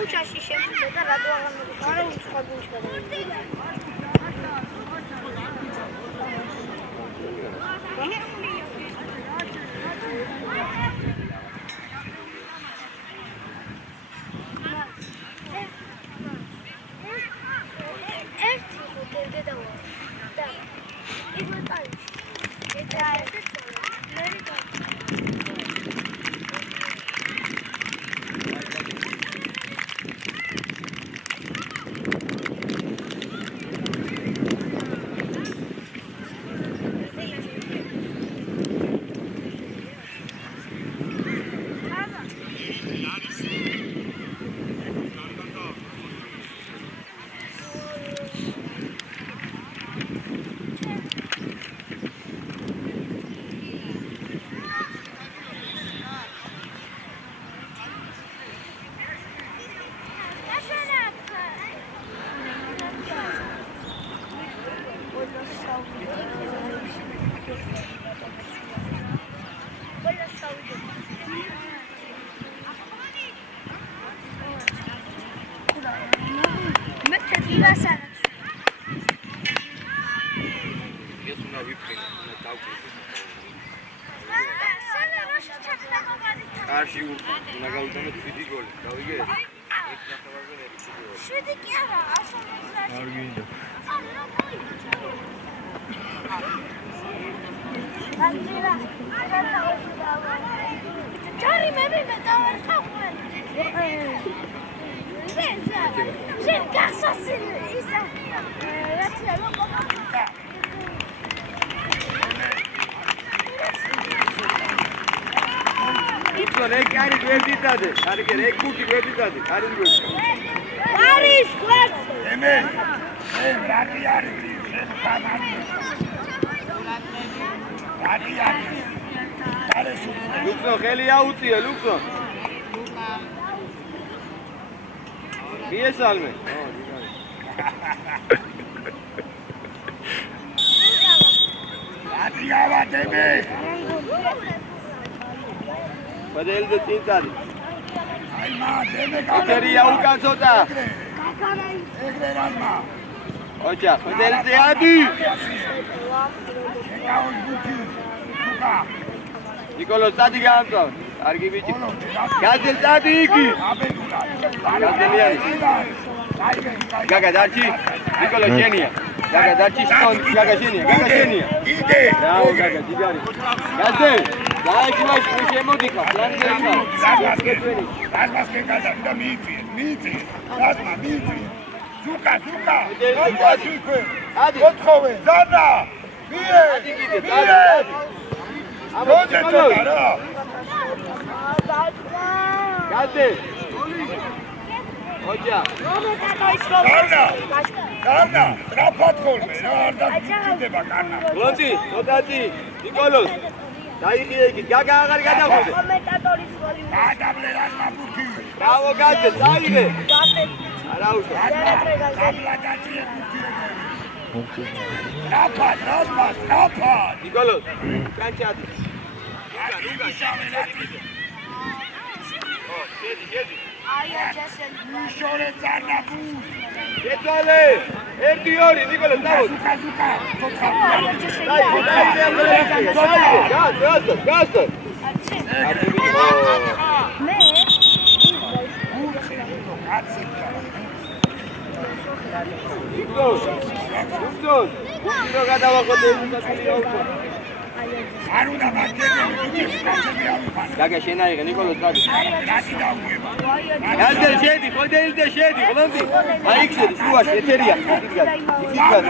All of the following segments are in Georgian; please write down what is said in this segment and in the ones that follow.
ქუჩაში შემიძლია და რატო აღარ მოგიხარ რა სხვა გუნდში გადავიდე Arşiv nagaldanı pidi gol. Davige. Şurada ki ara aşağıda. Argıydı. Bandera. Çari mebe davar kapman. Sen kasasın İsa. Yatıyor baba. Lütfen ek yani verdi tadı. Hadi gel ek kurti verdi tadı. Hadi gel. Paris klas. Emel. Hadi yarın. Hadi yarın. Lütfen heli autiye lütfen. Bir salme. Hadi yava Emel. Padel de tinta. Ayma demek İçeri yavu kansota. Egre razma. Hoca, padel de hadi. Yavu buki. Buka. Nikolo tadi ganto. Argi bici. Gazel tadi iki. Gazel yani. Gaga darci. Nikolo genia. Gaga darci ston. Gaga genia. Gaga genia. Ide. Bravo gaga digari. Gazel. Dai ki baş bu şey modika. Plan geldi. Razma ke kada da miti. Razma miti. Zuka. Hadi. Otkove. Zana. Biye. Hadi gidin. Hadi. Ama Çocuklar. Geldi. Hoca. Karna. Rapat kolme. Orada gide bak Karna. Blonti, Odati, Nikolos. Dayı git. Gaga agar gada koydu. Adamle razma buki. Bravo Gazel. Dayı. Araujo. Rapat. Nikolos. Sen çadı. Gedi. Şöyle zarna bu. Geçale. Erdiyor Nikolos. Bravo. Zuka. Gaz. Lütfen. Kilo kadar vakit Aruna bakıyor. Gaga şenayga Nikolos hadi. Geldi şeydi, o değil de şeydi. Ulan değil. Ayık şeydi, şu var, yeter ya. Dikkat.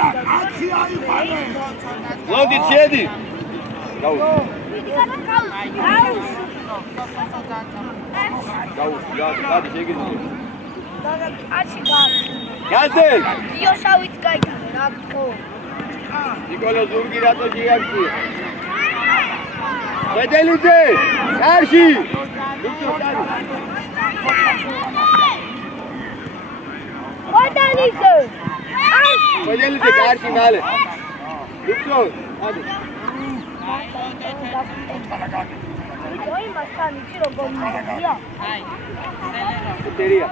Ulan değil şeydi. Yavuz. Yavuz, hadi şey gidiyor. Gelsin. Nikolos Urgir'a da şey yaptı. Bedelice, her şey. Bedelice, her şey hali. Lütfen, hadi. Teria.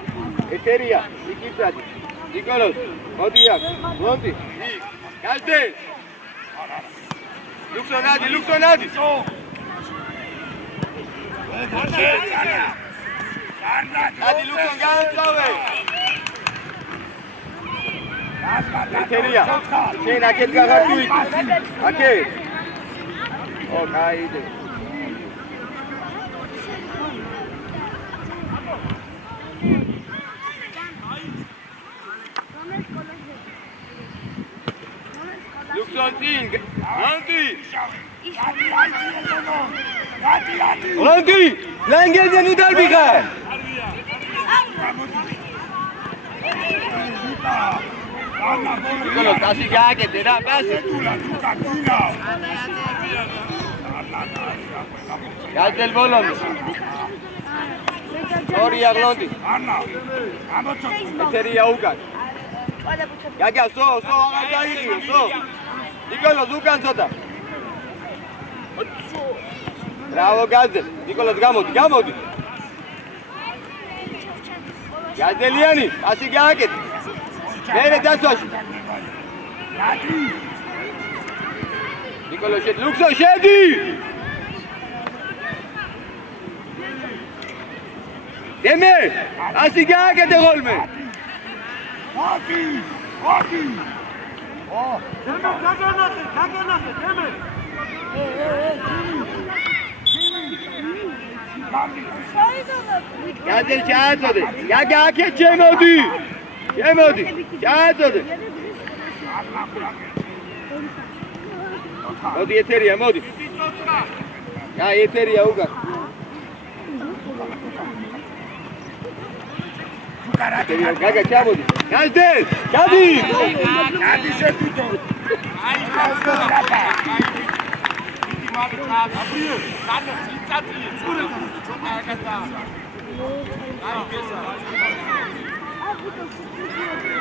ეთერია, იკიცადი. ნიკოლოზ, მოდი აქ, ლონტი. გაზდე. ლუქსონადი. ადი ლუქსონ გაამწავე. ეთერია. შენ აქეთ გაღარდუი. აქეთ. ო, გაიდე. ლუქსონ წინ. ლონტი. ლონტი, ლანგელზე ნუდარ ვიღარ. ნიკოლოზ, ასე გააკეთე რა, პასი. გაზდელ ბოლომდე. ორია ლონტი. ეთერია უკან. გაგა, სო, აღარ დაიღიო, სო. ნიკოლოზ, უკან ცოტა. ბრავო, გაზდელ. ნიკოლოზ, გამოდი. გაზდელიანი, ასე გააკეთე. მერე დაცვაში. ნიკოლოზ, შედი, ლუქსო, შედი. დემე, ასე გააკეთე ხოლმე. Აკი. ო, დემე გაგანახე, დემე. გაზდელ ჩააწოდე. გაგა აქეთ შემოდი. ჩააწოდე. მოდი ეთერია, მოდი. ეთერია უკან. გაგა ჩამოდი. გაზდელ, გადი. გადი შეთვითო. აი, გასა.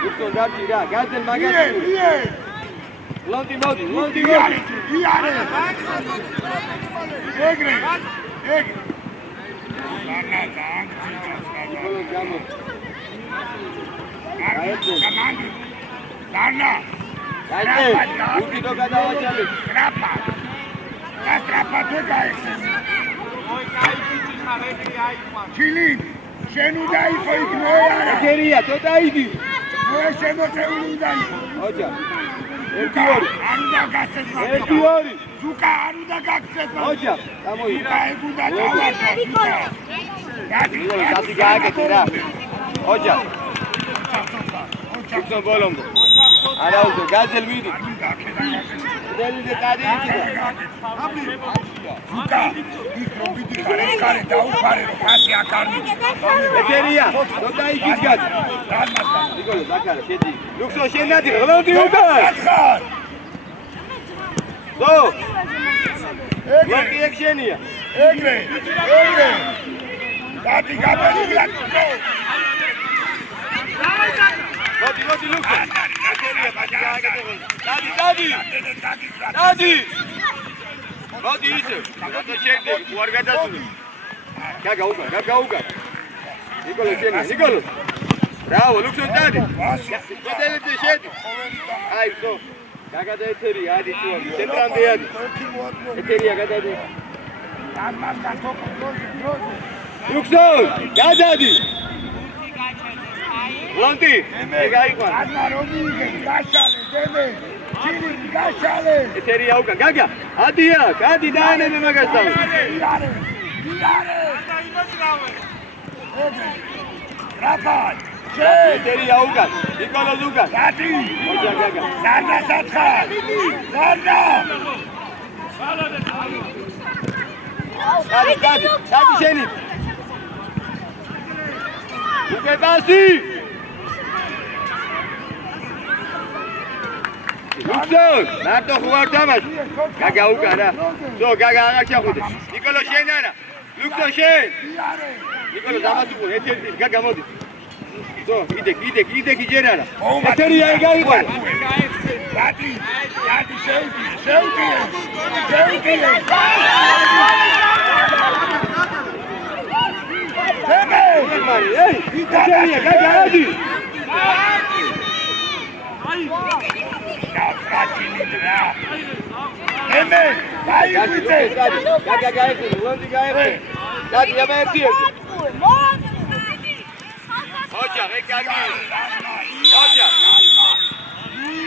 ლუქსონ დარჩი რა, გაზდელ მაგარი. ლონტი მოდი. იარე. ეგრე. ნიკოლოზ გამოდი. გამანდი. დანა. გაზდელ, უკი დო გადავაჭალე. ტრაპა თუ გაიხსენ. ჩილი, შენ უნდა იყო იქ ნოე არა. ეთერია, ცოტა იდი. ნოე შემოწეული უნდა იყო. ოჯა. 1-2. არ უნდა გასცეს. 1-2. ზუკა არ უნდა გაგცეს. ოჯა, გამოი. გაიგუნდა დავარდა. ნიკოლოზ, ასე გააკეთე რა. ოჯა. ლუქსონ ბოლომდე. არაუზო, გაზდელ მიდი. დელიდე კადი იცი. ზუკა, იქ რომ ვიდიხარ ეს ხარი დაუფარე რომ ასე აქ არ მიცი. ეთერია, ცოტა იგის გადი. ნიკოლოზ, აკარა, შედი. ლუქსონ შენ ნადი, ლონტი უკან. ზო. ლონტი ეგ შენია. ეგრე. დადი გამერიგლა. მოდი ლუქსონ. ეთერია, გააკეთე. დადი. მოდი ისე. მოდი შეგდები, უარ გადასული. გაგა უკან. ნიკოლოზ შენია, ნიკოლოზ. ბრავო, ლუქსონ დადი. გადელეთე შედი. აი, ზო. გაგადა ეთერია, ადი წუარი. ცენტრამდე ადი. ეთერია გადადი. ლუქსონ, გადადი. ლონტი, ეგ აიყვან. გაშალე, დემე. ჩილი, გაშალე. ეთერია უკან. გაგა, ადი აქ, ადი დაანებე მაგას თავი. იარე. რაფად. ეთერია უკან. ნიკოლოზ უკან. დადი. ოჯა გაგა. დანა სათხარ. დანა. დადი შენი. უკეთასი. ლუქსონ, მარტო ხوار თამაში. გაგა უკან რა. ზო, გაგა აღარ ჩახუდე. ნიკოლოზ შენ არა. ლუქსონ შენ. ნიკოლოზ ამას უყურ, ეთერი, გაგა მოდი. ზო, იდექ იჯერ არა. ეთერია ეგ აიყვან. დადი შევდი. ეთერია, გადი. ემე, გაიგვიწე. გაიყვი, ლონდი გაიყვი. გადი ამერტი. ოჯა, ეკარგი. ოჯა.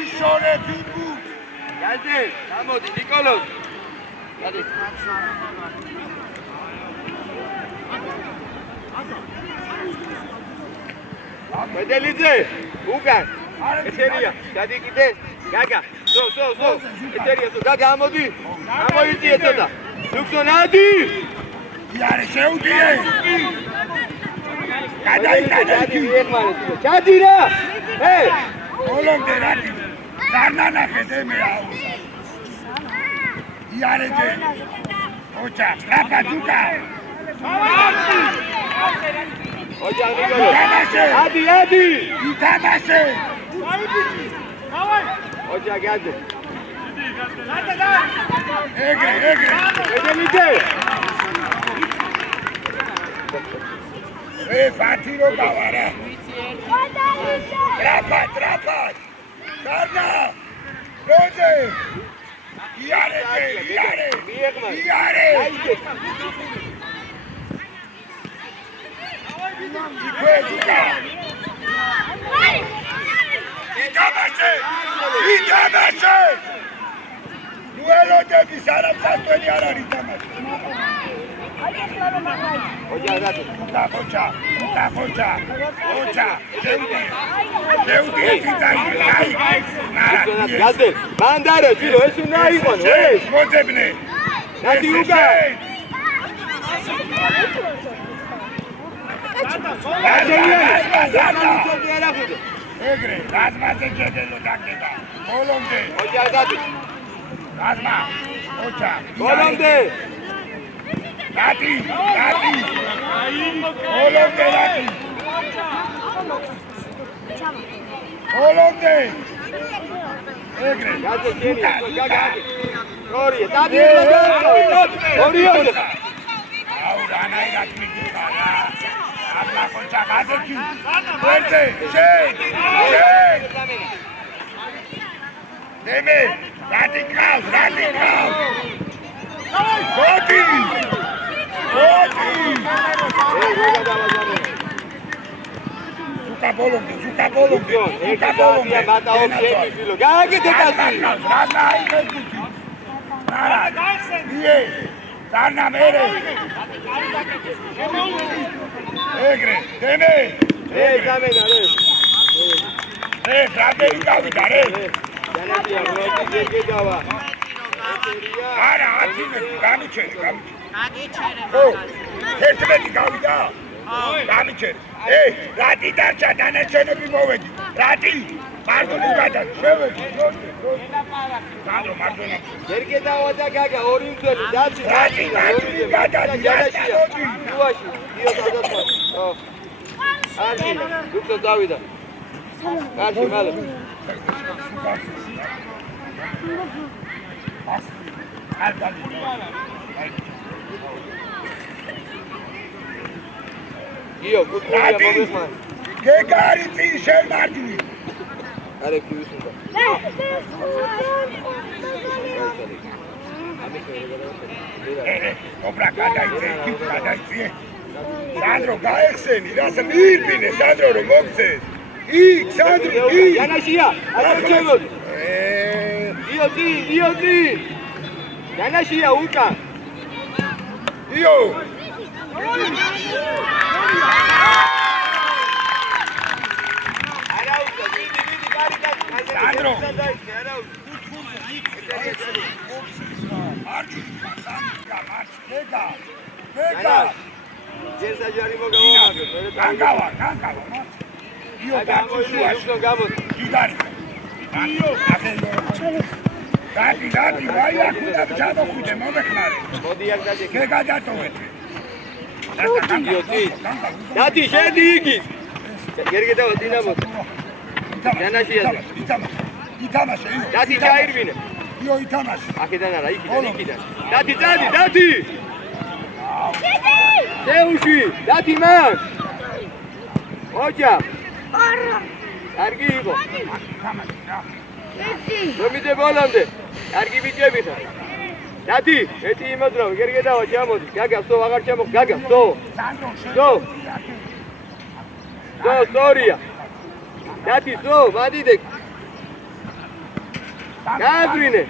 ისორე ფიგუ. გადი, გამოდი ნიკოლოზ. გადი. მედელიძე, უკან. ეთერია, გადი კიდე. გაგა, სო. ეთერია, სო, გაგა ამოდი. ამოიწიე ცოტა. ლუქსონადი. იარე შეუდიე. გადაიტანე. ჩადი რა. ოლონდე რატი. ზარნანახე დემე აუზა. იარე ჯე. ოჯა, ტრაპა დუკა. ოჯა ნიკოლო. ადი. ითამაშე. ოჯა გადი. ეგრე. მედელიძე. ფათირო გავარა. ტრაპა. გარნა. როზე. იარე. იქვე. ითამაშე. ნუელოდების არამსასწველი არ არის თამაში. ოჯა გადი. დახოჭა. შეუდი ძაი. გადი. მანდარე ძილო, ეს უნდა იყოს, ეს. მოძებნე. გადი უკა. ეგრე, რაზმაზე ჯედელო დაგდება. ბოლომდე. ოჯა გადი. რაზმა. ოჯა. ბოლომდე. გადი. ბოლომდე გადი. ბოლომდე. ეგრე. გადი ჯერია, გადი. რორია, დადი რორია. აუ რანაირად მიგიხარა. აბლა ხოჭა გადეკი. ვერდე, შენ. დემე, რადიკალ. გოდი. ზუკა ბოლომდე. ბატაო შეეძილო. გააკეთე კაცი. რანა აიგეთი. არა, იე. ზარნა მერე. ეგრე, დემე. გამედა ρε. ბრადერი გავიდა ρε. ჯანაშია, როდი გედავა. არა, ათინე, გამიჩერე. ო, 11 გავიდა. გამიჩერე. რატი დარჩა დანარჩენები მოვედი. რატი? მარტო გადა, შევედი. სანდრო მარტონა. ვერ გედავა და გაგა ორი მძველი დაცი. რატი გადა, ჯანაშია. უაში, დიო გადაწყდა. არჩი, ლუქსო დავიდა. არჩი მალე. იო, კუთურია მოგეხმარ. გეგარი წინ შემარჯვი. არე ქივისუნდა. ოპრა გადაიწე, გადაიწე. სანდრო გაეხსენი, რასაც მიირბინე სანდრო რომ მოგცეს. იქ სანდრო, იქ. ჯანაშია, აკეთებოდი. იო. ჯანაშია უკან. იო. სანდრო. მეგა. ჯერსაჯარი მოგავაგე, მე განგავა. იო, გამოდი. დიდარი. იო, გადი, ვაი აქუდა ჩამოხვიდე, მომეხმარე. მოდი აქ დადი. გეგადატოვეთ. დადი, შედი იგი. გერგედავა დინამო. ჯანაშია. ითამაშე, იო. დადი ჩაირბინე. იო, ითამაშე. აქედან არა, იქიდან. დადი. Zeushi, dati man. Oja. Argi igo. Domide bolande. Argi bichebit. Dati, eti imodro, gergeda ochamod. Gaga, so agar chamo, gaga, so. So. So, storia. Dati, so, vadidek. Gadrine.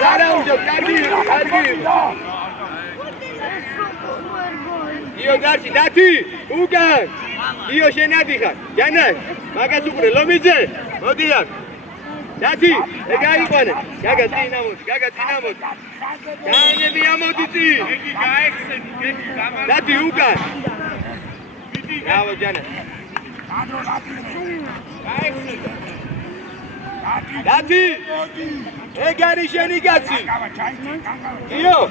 Zarauja, cargi. Io darci, dati, ugan. Io scenadika, janak, maga supre, lomize, modiak. Dati, egai kone, gaga dinamot. Jane diamotiti. Dati, ugan. Bravo, Jane. Dati, egari shenigati. Io.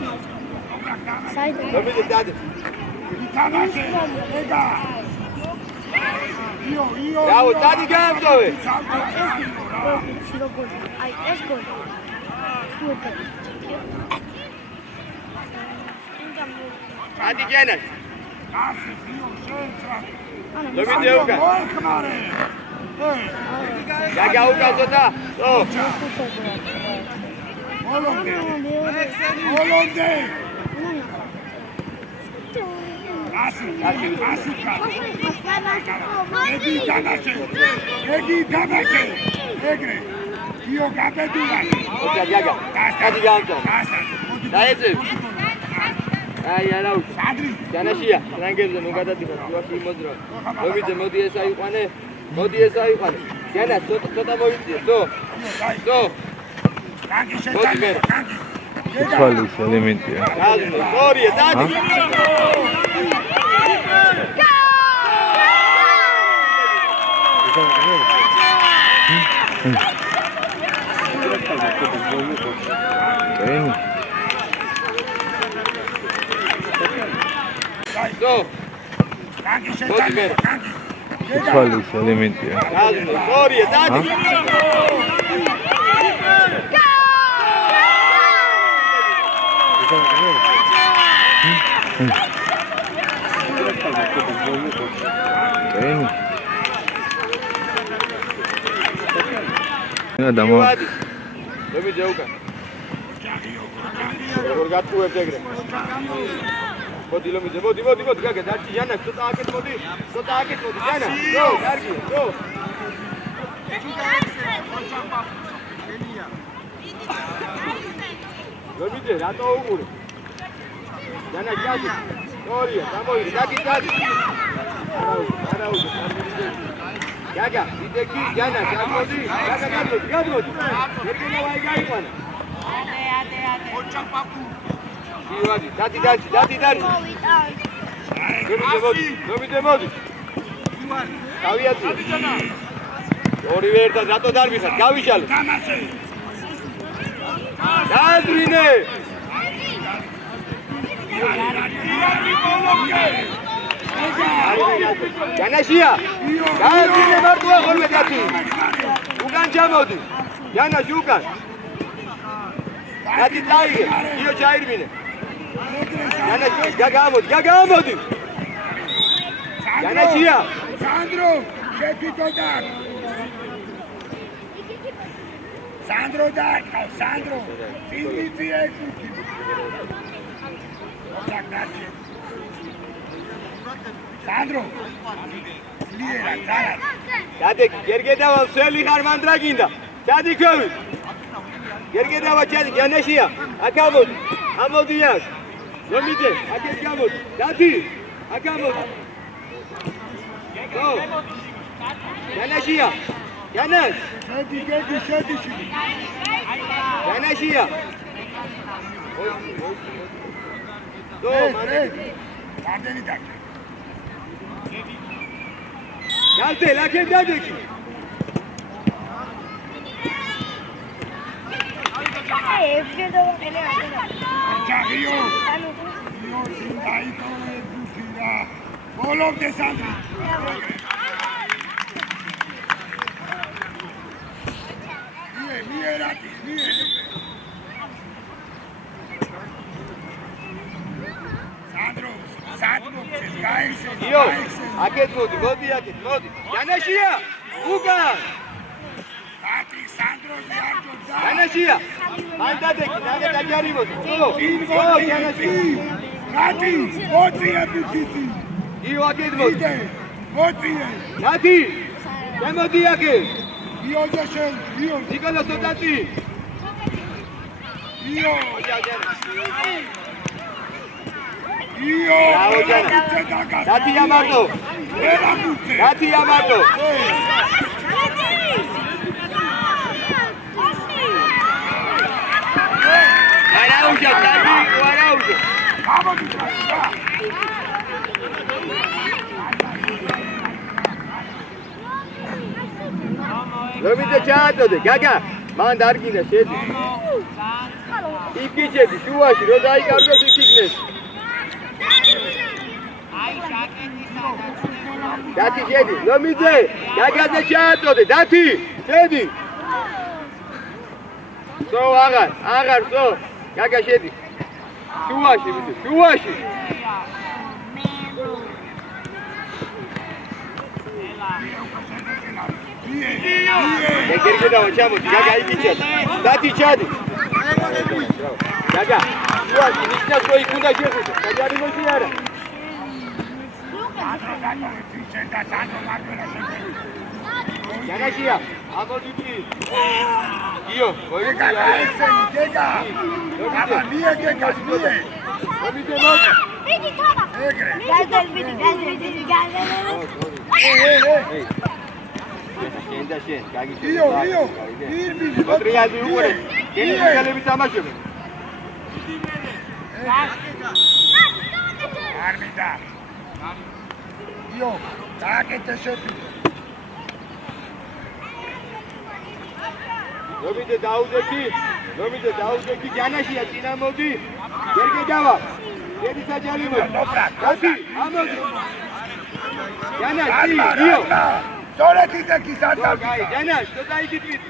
Lomize, dati. Bravo, dati gamdove. Dati Janet. Lomize uga. Gaga uga zota. So. Holonde. Egi danache. Egre. Io capedula. Oja gaga. Dati gamto. Daeze. Ai alau. Janashia, rangeze nu gadadika. Joaki modro. Lomize modi esa iqane. Jana, tota moidzie. So. Modi mer. Quali elementi? Calmo, storia, dati. So. Modi mer. Quali elementi? Calmo, storia, dati. Adamo. Lomize uga. Gorgatu etegre. Modi lomize, modi, gaga, darchi, Jana, tota aket modi, Jana, go, darchi, go. Lomize, rato ugure. Jana, jasi, storia, tamoiri, dati. Arauja, Gaga, ideki, Jana, gadmodi. Gergena vai gaikana. Ade. Dati. Lomize modi. Kaviati. Ori verda, rato darbisa, kavishalo. Gadrine. Janashia. Gadrine martua golme dati. Ugan jamodi. Jana Jugan. Dati taige. Io chairbine. Jana gagamodi. Janashia. Sandro, Shekito Dar. Sandro. Sinditi ekuti. Sandro. Dati, gergedava seli harman draginda. Dati kovi. Gergedava chadi, Janashia. Akamodi. Amodiak. Lomize, akes gamodi. Dati. Akamodi. Go. Janashia. Janas. Şedi. Janashia. Go, man. Ardeni tak. Galte, lakin dadeki. Io sindai come Bushira. Volo de Sandri. იო, აკეთ მოდი, მოდი აკეთ, მოდი. ჯანაშია, უკან. ჯანაშია, მან დადეკი, ნაგე დაჯარიმოდი. ო, ჯანაშია. ნათი, მოწიები თითი. იო, აკეთ მოდი. მოწიე. ნათი, შემოდი აკეთ. იო ჯაშენ, იო. ნიკოლას ოტატი. იო. იო. ნათი ამარტო. ნათი ამარტო. არაუშა, დაგი, არაუშა. რომიდე ჩაატოდე, გაგა, მან დარგინა შედი. იქი შედი, შუაში, რო დაიკარგოს იქ იქნეს. დათი შედი, რომიდე, გაგაზე ჩაატოდე, დათი, შედი. სო აღარ, სო, გაგა შედი. შუაში, ვიდე, შუაში. ეგერ გადავა ჩამოდი, გაგა იქი ჩადი. დათი ჩადი. გაგა, შუაში, ნიშნავს რო იქ უნდა შეხვიდე, დაჯარიმოში არა. ჯანაშია, ამოდი კი. იო, მოიგე. გეგა. აბა მია გეგას მია. რომიდე მოდი. ვიდი თამა. ეგრე. გაზელ. შენ, გაგი. იო, ირბილი. მოტრიადი უყურე. გენი გალები თამაშობენ. არ მინდა. იო, დააკეთე შედი. რომიდე დაუდექი, ჯანაშია წინა მოდი. ვერ გედავა. გედი საჯალი მოდი. დათი, ამოდი. ჯანაში, იო. ზორეთი დაკი სადავი. ჯანაშ, ცოტა იქით ვიდი.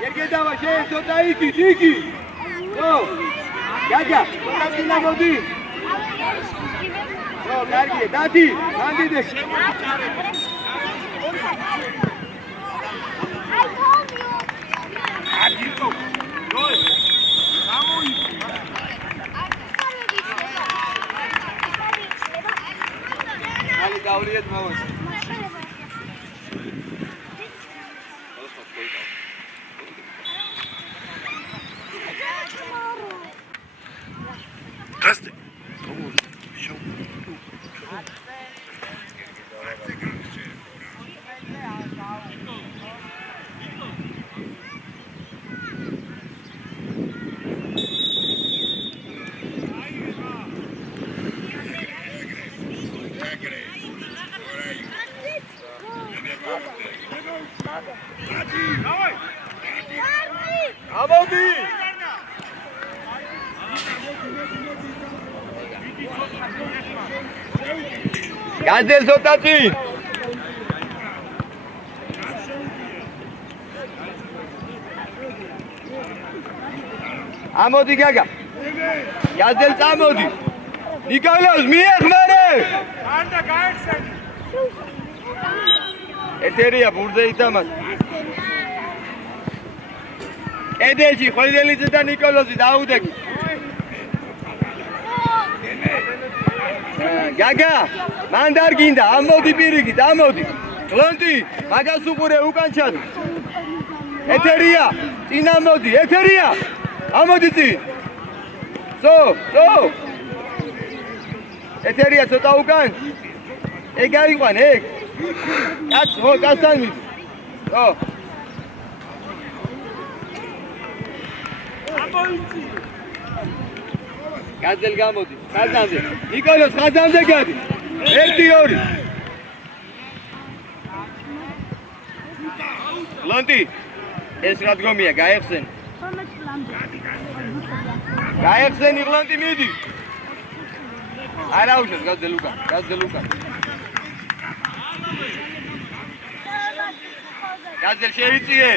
ვერ გედავა შენ, ცოტა იქით, იქი. ო, გაგა, ცოტა წინა მოდი. ო, კარგია, დათი, მანდიდე. Ali davliet mavon. Kaste. Amodi! Gazel Sotati! Amodi Gaga! Gazel Amodi! Nikolos, მიეხმარე! ანდა გაიხსენი. ეთერია ბურზე ითამაშ. კედელში ხვედელიძე და ნიკოლოზი დაუდექი. გაგა, მან დარგინდა, ამოდი პირიქით, ამოდი. გლონტი, მაგას უყურე უკან ჩადო. ეთერია, წინ ამოდი, ეთერია. ამოდი წინ. სო. ეთერია ცოტა უკან. ეგ აიყვან, ეგ. კაცთან მიდი. ო. გაზელ გამოდი, ხაზამდე. ნიკოლოს ხაზამდე გადი. 1-2. ლონტი, ეს რა დგომია, გაიხსენ. გაიხსენი ლონტი მიდი. არა უშავს გაზელ უკან. გაზელ შეიწიე.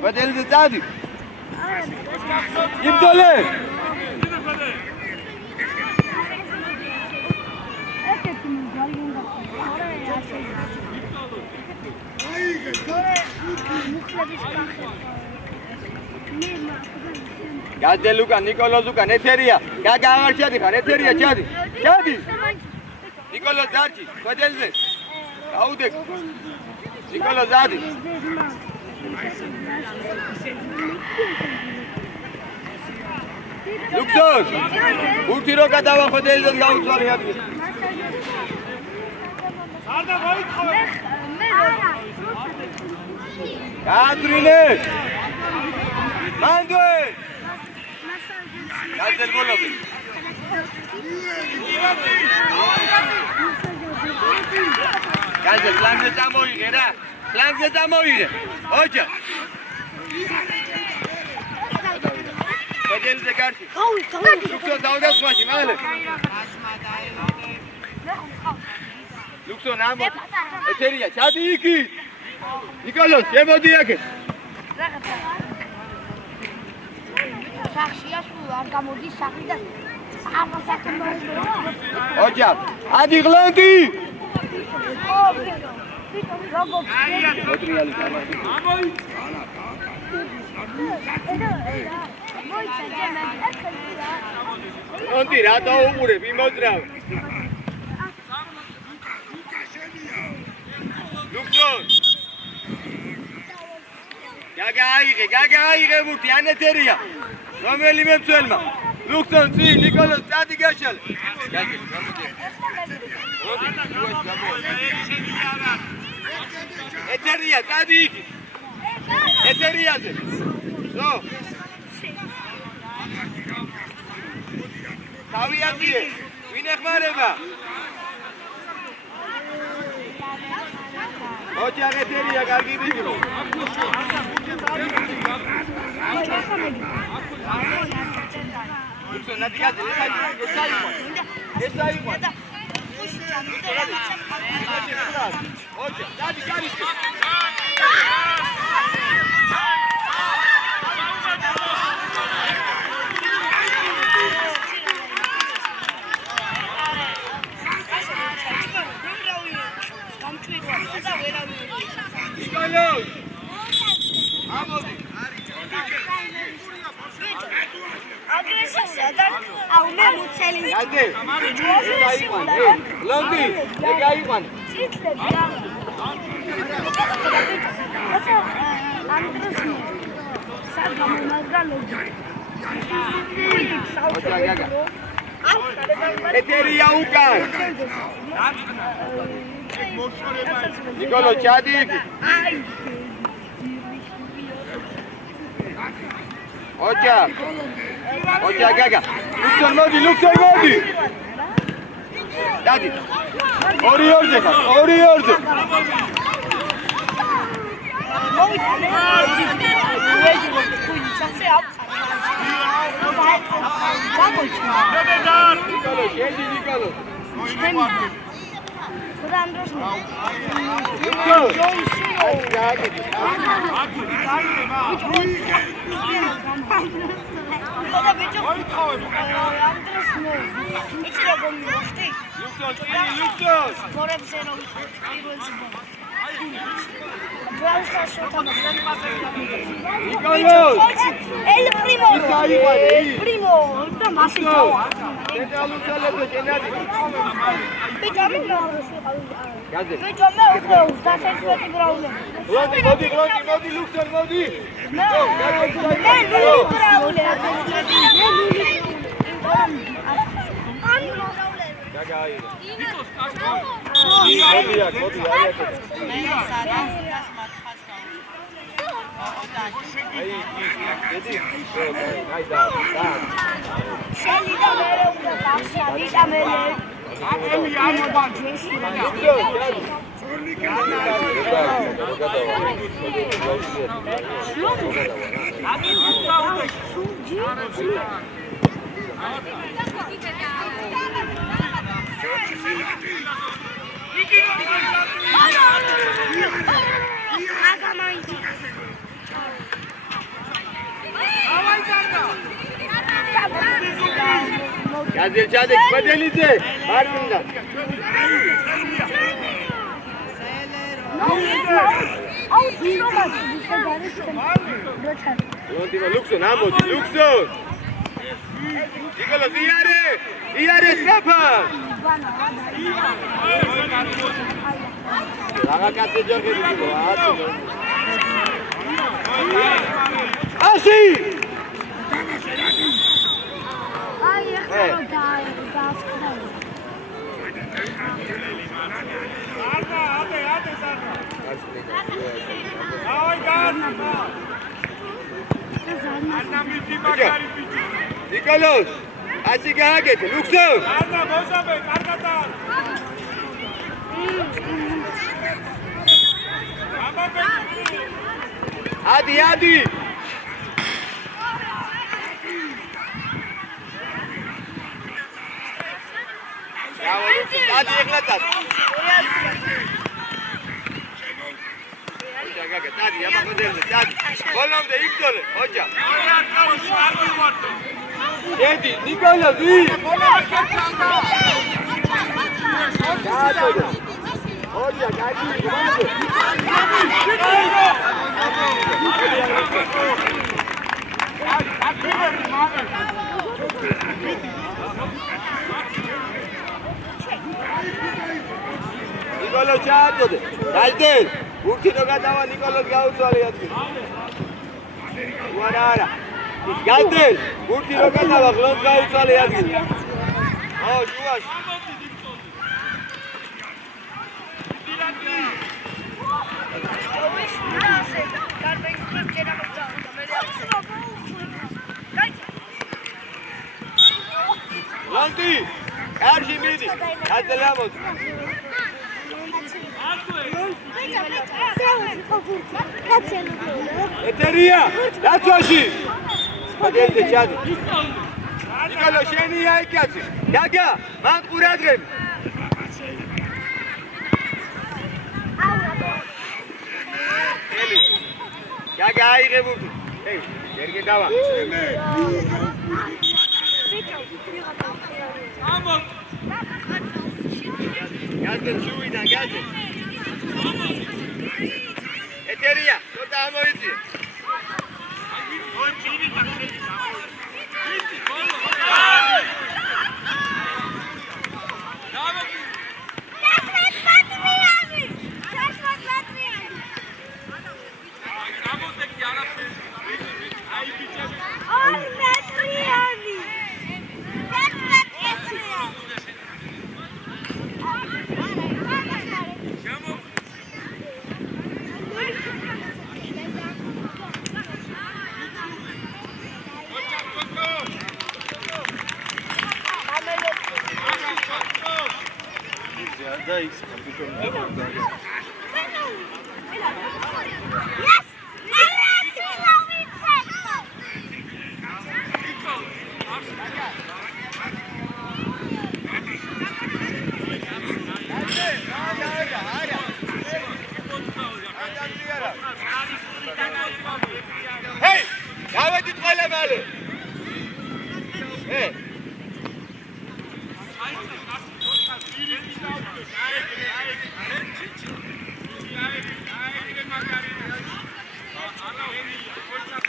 ხვედელიძე წადი. იბრძოლე! Gadde Luka, Nicolos Luka, Neteria. Gaga აღარ ჩადიხარ, Neteria ჩადი. ჩადი. Nicolos დარჩი, ხოთელზე. აუდეკ. Nicolos დადი. Luxos. ურთი რო გადავა ხოთელზე გავუწვარი ადგილ. არდა მოიწყო. Gadrine. Mandue. Gazel bolobi. Gazel flange damoighe ra. Flange damoighe. Oja. Hotelze garshi. Luxo daudas mashi male. Luxo namo. Eteria chadi iki. Nicolos, შემოდი აქ. სახშია სულ არ გამოდის სახი და აბასაკმოუბრა. ოჯახ, ადი გლანდი. როგორ მოტრიალი გამადი. ონტი რა დაუყურებ იმოძრავ. ლუქსონ გაგაიღე ბურთი ანეთერია რომელიმე მცველმა ლუქსონ წი ნიკოლოს წადი გაშალე ეთერია წადი იგი ეთერიაზე ზო თავიათიე ვინ ეხმარება ოჯახ ეთერია კარგი ვიგრო Luxo, nadigate, esa igual. Oye, dadi, dadi. Eteria ukar. Nicolo Chadi. Oja gaga. Luxor modi. Dadi. Oriyorze kal. Oriyorze. Nicolo, scendi Nicolo. El primo, da massimo. გაზელ ჩადე კვედელიძე არ მინდა აუ ძინომაც ისე როჩა ლონტიმა ლუქსონ ამოდი ლუქსონ ნიკოლოზ იარე სტრაფა რაღა კაცი ჯორგები ასი აი ახლა დაასკდა ნიკოლოზ ასი გააკეთე ლუქსონ ადი ადი ეხლა წად გაგა წადი ამაყდელზე წადი ბოლომდე იბრძოლე ხოჯა ედი ნიკოლოზი გააჩოდე ხოჯა გაგი ნიკოლოზ ჩააწოდე გაიგე ურთი რო გადავა ნიკოლოზ გაუცვალე ადგილი არა გაიგე ურთი რო გადავა გლონს გაუცვალე ადგილი შუაში ლონტი კარში მიდი აწელე ამოდი ეთერია დაცვაში მაგერდე ჩადი ნიკოლო შენია იკაცი გაგა მან ყურადღები გაგა აიღებუდი ერგე დავა ამოთ გაზდენ შუიდან გაზდენ ეთერია ცოტა ამოიწიე Hey, davadit qala male. Hey.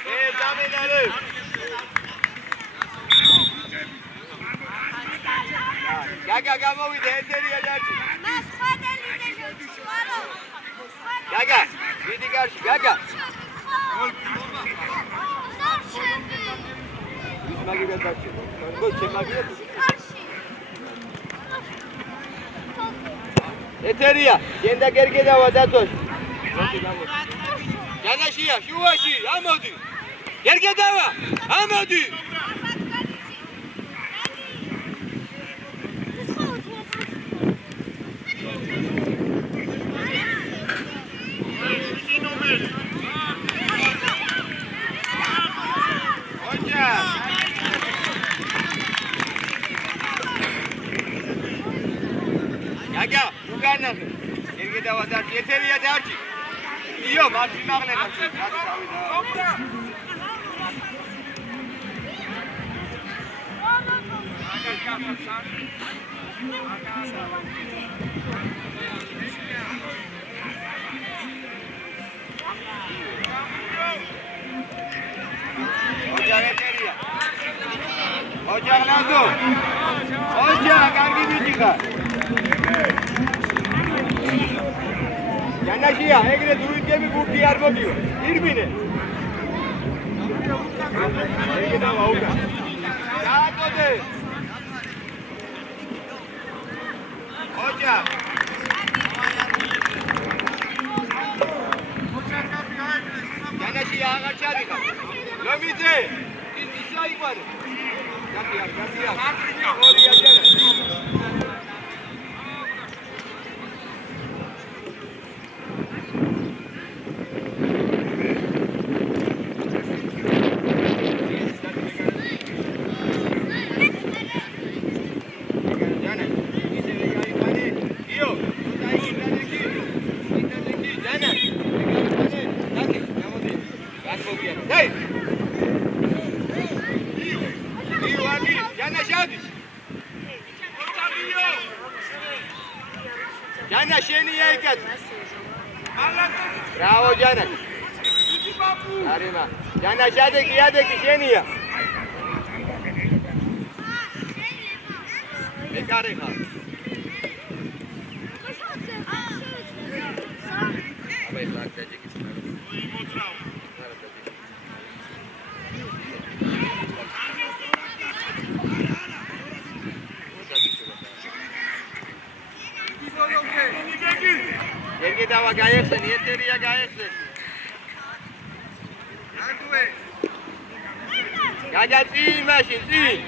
Hey, daminale. Gaga gamovide ეთერია დაჭი. მას ხადელი შეგვიშვარო. Gaga, მიდი გარში, Gaga. ის მაგიდა დაჭი. გო შემაგიდა. ეთერია, გენდა გერგე დავა დათოში. განაშია, შუაში, ამოდი. გერგე დავა, ამოდი. Gaga, უკანა. გერგე დავა დათი, ეთერია დათი. იო, მას იმაღლება. ოჯახ ნაზო ოჯახ კარგი ბიჭი ხარ ჯანაშია ეგრე დუიტები გურთი არ მოგივა ირბინე ეგრე დავაუკა დააკოდე ოჯახ ჯანაშია აღარ ჩადიხარ ლომიძე ის აიყვანე Gracias. Jana sheni ekat. Bravo Jana. Arima. Jana yadeki sheniya. Bekare kha. Abe lagta je kis mero. Yerge dava gayeksen, yeteriya gayeksen. Gaga tsiin mashin, tsiin.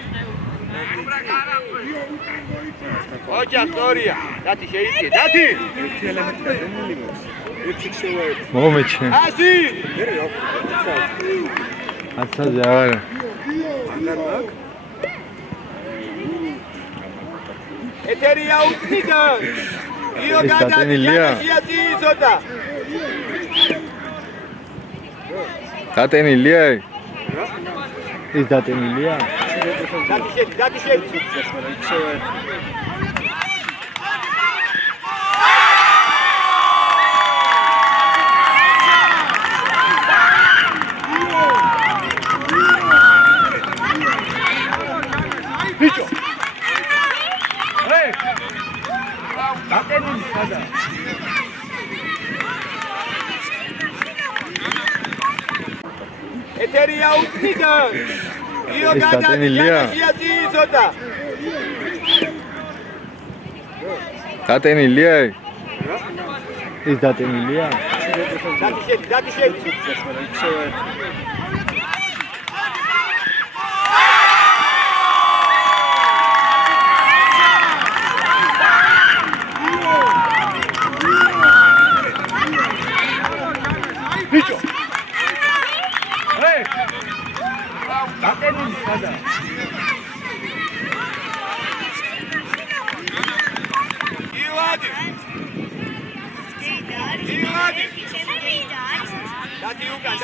Ocak Doria. Dati şeyi, dati. Momeçi. Asi. Atsa javara. Yeteriya utmidan. Io gada siasi sota. Dateniliya. Is dateniliya. Dati şey. Bicho. Hey. Datenil sada. Yeteriya utmidan. Io gada siasi sota. Dateniliya. Is dateniliya. Dati şey. Bicho. Hey. Datenil sada. Iwadi. Dati ugan.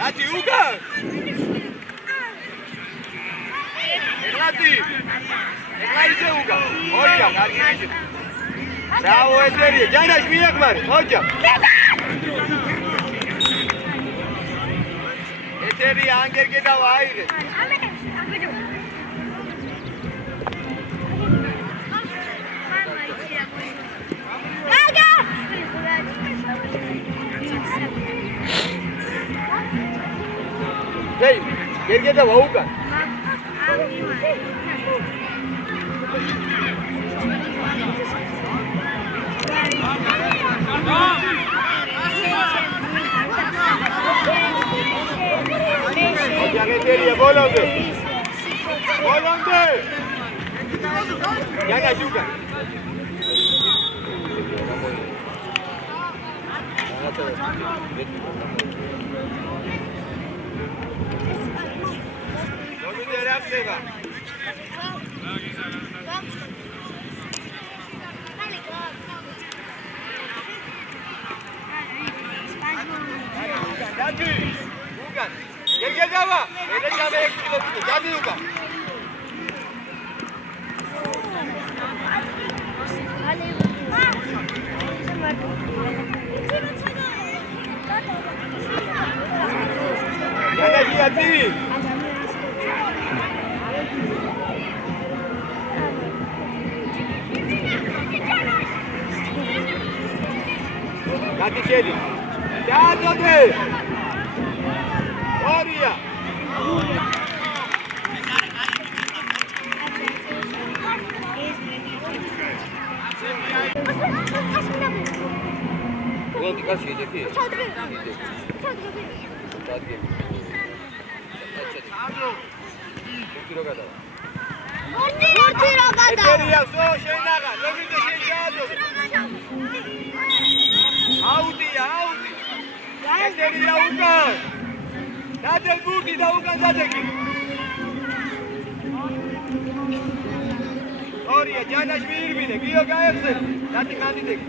Dati ugan. Eglati. Eglati ugan. Hoca, kardeşim. Bravo Eteriya. Caynaş miyak var. Hoca. Eteriya hangerge dava ayrı. Hey, gerge dava ugan. Eteriya bolonde. Yana juga. Dati, bukan. გერგედავა ელეჟამე 6 კილოметრი დადი უკა Yanagi Gati chedi. Teatro de. Oria. Quanto cachê aqui? Eteria so shenaga, logite shenjado. Audi. Eteria ukan. Date burti da ukan zadeki. Oria janash mirbine, gio gaersen. Dati kandidek.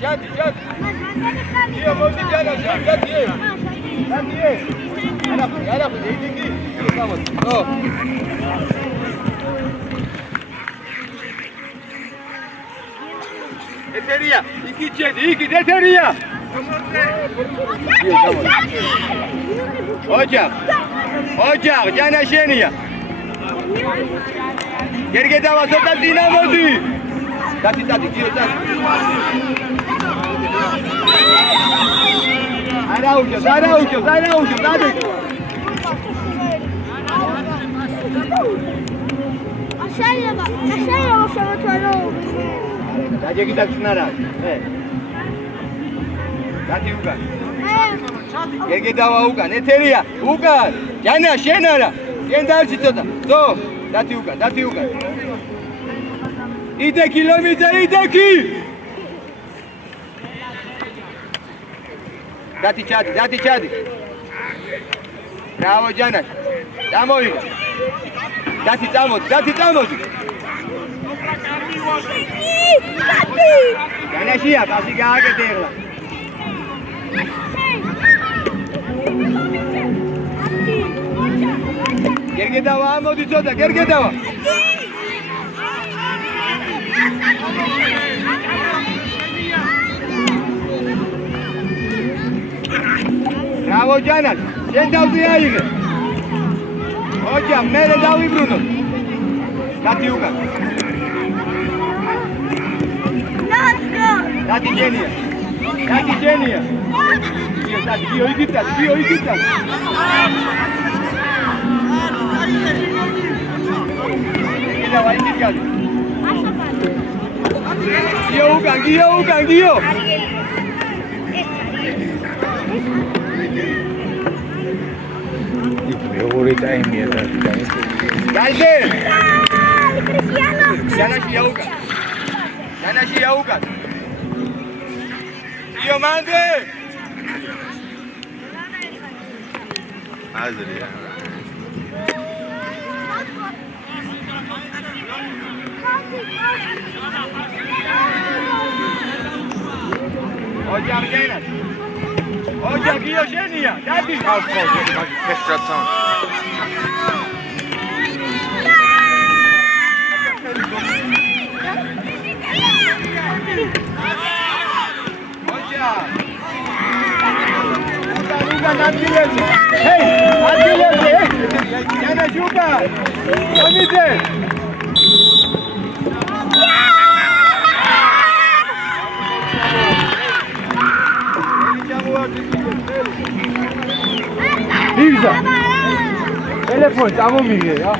Jadi. Dia mau jalan, jadi. Ada, jadi ki. Oh. Eteria, iki eteria. Ocak, jana şeniya. Gergedava sota dinamodi. Dati diyor dati. Araujo, dati. Aşağıya bak şöyle oldu. Dati gidaksın ara. Evet. Dati ugan. Gergedava ugan, eteria, ugan. Jana şenara. Gendarci toda. So, dati ugan. Ide kilometre. Dati chadi. Bravo Janas. Damo. Dati tamo. Janashia, pasi gaga terla. Gergedava amo di soda, gergedava. Bravo Janas, sen davdiya yine. Hocam, mere davi Bruno. Dati ugan. Dati genia. Dio ikita. Kita wa ikita. Dio ugan. როგორი ტაიმია და Dайте! Janashia ugan. Dio mande! აზრია. Ocak Io Genia. Dati. Extra time. Hey, Adilese, hey, Jana Juga, Komite. ტელეფონი წამომიღე რა.